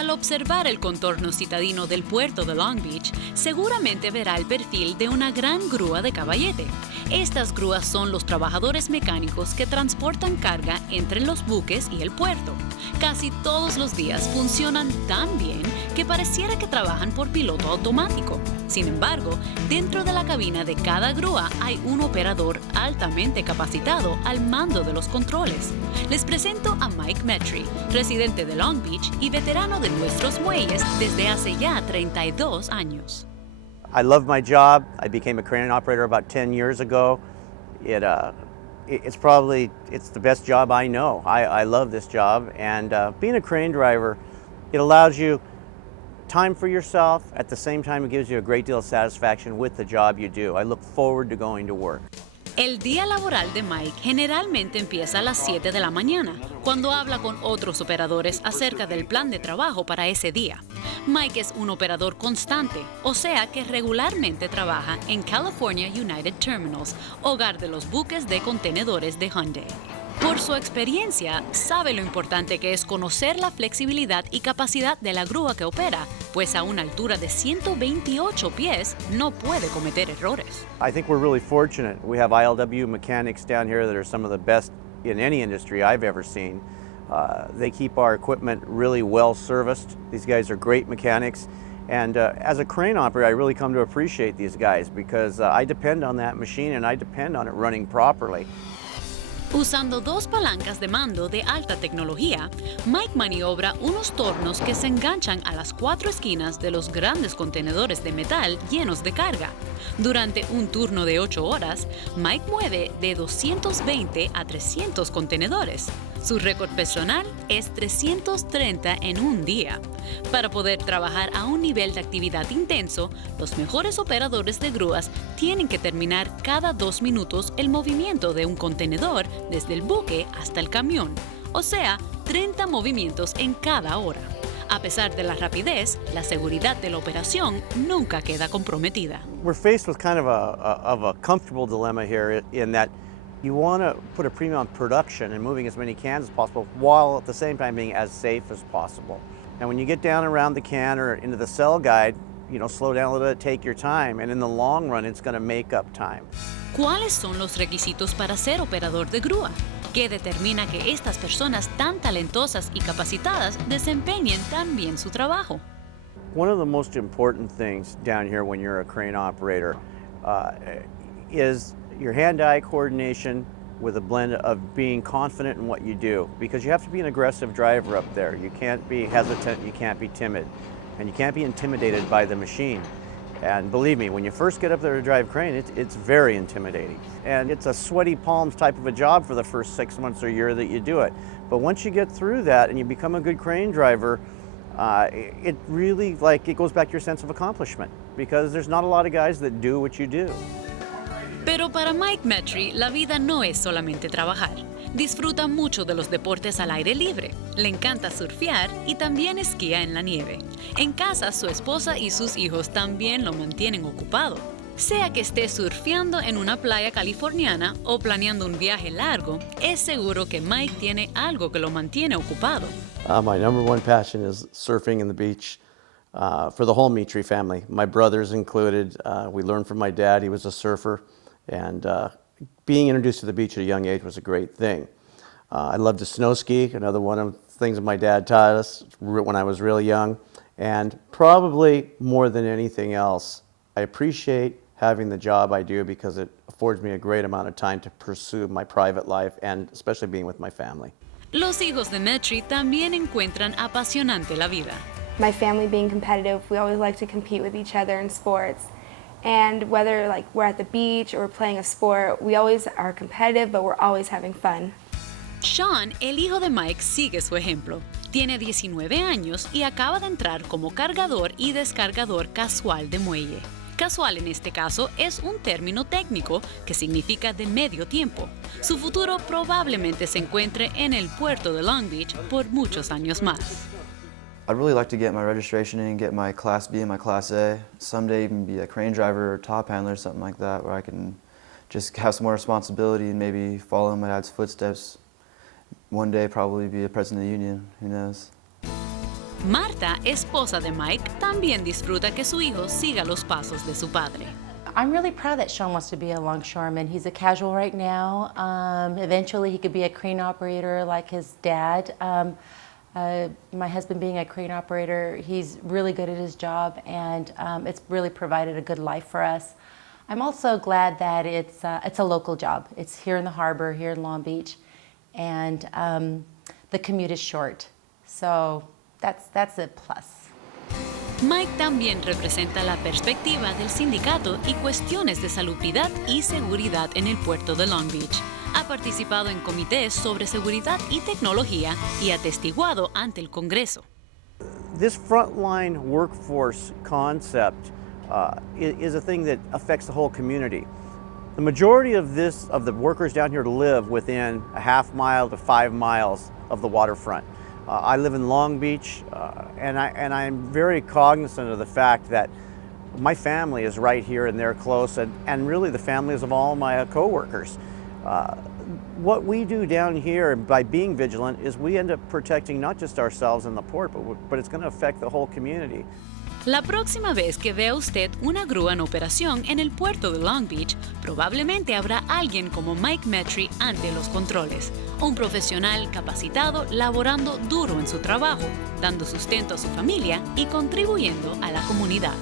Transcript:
Al observar el contorno citadino del puerto de Long Beach, seguramente verá el perfil de una gran grúa de caballete. Estas grúas son los trabajadores mecánicos que transportan carga entre los buques y el puerto. Casi todos los días funcionan tan bien que pareciera que trabajan por piloto automático. Sin embargo, dentro de la cabina de cada grúa hay un operador altamente capacitado al mando de los controles. Les presento a Mike Metry, residente de Long Beach y veterano de nuestros muelles desde hace ya 32 años. I love my job. I became a crane operator about 10 years ago. It's the best job I know. I love this job, and being a crane driver, it allows you time for yourself. At the same time, it gives you a great deal of satisfaction with the job you do. I look forward to going to work. El día laboral de Mike generalmente empieza a las 7 de la mañana, cuando habla con otros operadores acerca del plan de trabajo para ese día. Mike es un operador constante, o sea que regularmente trabaja en California United Terminals, hogar de los buques de contenedores de Hyundai. Por su experiencia, sabe lo importante que es conocer la flexibilidad y capacidad de la grúa que opera, pues a una altura de 128 pies no puede cometer errores. I think we're really fortunate. We have ILW mechanics down here that are some of the best in any industry I've ever seen. They keep our equipment really well serviced. These guys are great mechanics. And as a crane operator, I really come to appreciate these guys because I depend on that machine and I depend on it running properly. Usando dos palancas de mando de alta tecnología, Mike maniobra unos tornos que se enganchan a las 4 esquinas de los grandes contenedores de metal llenos de carga. Durante un turno de 8 horas, Mike mueve de 220 a 300 contenedores. Su récord personal es 330 en un día. Para poder trabajar a un nivel de actividad intenso, los mejores operadores de grúas tienen que terminar cada 2 minutos el movimiento de un contenedor desde el buque hasta el camión, o sea, 30 movimientos en cada hora. A pesar de la rapidez, la seguridad de la operación nunca queda comprometida. We're faced with kind of a comfortable dilemma here in that you want to put a premium on production and moving as many cans as possible while at the same time being as safe as possible. And when you get down around the can or into the cell guide, slow down a little bit, take your time, and in the long run, it's going to make up time. ¿Cuáles son los requisitos para ser operador de grúa? ¿Qué determina que estas personas tan talentosas y capacitadas desempeñen tan bien su trabajo? One of the most important things down here when you're a crane operator is your hand-eye coordination with a blend of being confident in what you do, because you have to be an aggressive driver up there. You can't be hesitant, you can't be timid, and you can't be intimidated by the machine. And believe me, when you first get up there to drive crane, it's very intimidating. And it's a sweaty palms type of a job for the first 6 months or year that you do it. But once you get through that and you become a good crane driver, it really, it goes back to your sense of accomplishment, because there's not a lot of guys that do what you do. Pero para Mike Metry, la vida no es solamente trabajar. Disfruta mucho de los deportes al aire libre. Le encanta surfear y también esquía en la nieve. En casa, su esposa y sus hijos también lo mantienen ocupado. Sea que esté surfeando en una playa californiana o planeando un viaje largo, es seguro que Mike tiene algo que lo mantiene ocupado. My number one passion is surfing in the beach. For the whole Metry family, my brothers included. We learned from my dad. He was a surfer. And being introduced to the beach at a young age was a great thing. I love to snow ski, another one of the things that my dad taught us when I was really young. And probably more than anything else, I appreciate having the job I do because it affords me a great amount of time to pursue my private life and especially being with my family. Los hijos de Metry también encuentran apasionante la vida. My family being competitive, we always like to compete with each other in sports. And whether we're at the beach or we're playing a sport, we always are competitive, but we're always having fun. Sean, el hijo de Mike, sigue su ejemplo. Tiene 19 años y acaba de entrar como cargador y descargador casual de muelle. Casual en este caso es un término técnico que significa de medio tiempo. Su futuro probablemente se encuentre en el puerto de Long Beach por muchos años más. I'd really like to get my registration in, get my Class B and my Class A, someday even be a crane driver or top handler, something like that, where I can just have some more responsibility and maybe follow in my dad's footsteps. One day probably be a president of the union, who knows. Marta, esposa de Mike, también disfruta que su hijo siga los pasos de su padre. I'm really proud that Sean wants to be a longshoreman. He's a casual right now. Eventually he could be a crane operator like his dad. My husband being a crane operator, he's really good at his job, and it's really provided a good life for us. I'm also glad that it's a local job. It's here in the harbor, here in Long Beach, and the commute is short. So that's a plus. Mike también representa la perspectiva del sindicato y cuestiones de salubridad y seguridad en el puerto de Long Beach. Ha participado en comités sobre seguridad y tecnología y atestiguado ante el Congreso. This frontline workforce concept is a thing that affects the whole community. The majority of the workers down here live within a half mile to 5 miles of the waterfront. I live in Long Beach, and I'm very cognizant of the fact that my family is right here and they're close, and really the families of all my coworkers. What we do down here by being vigilant is we end up protecting not just ourselves in the port, but it's going to affect the whole community. La próxima vez que vea usted una grúa en operación en el puerto de Long Beach, probablemente habrá alguien como Mike Metry ante los controles, un profesional capacitado laborando duro en su trabajo, dando sustento a su familia y contribuyendo a la comunidad.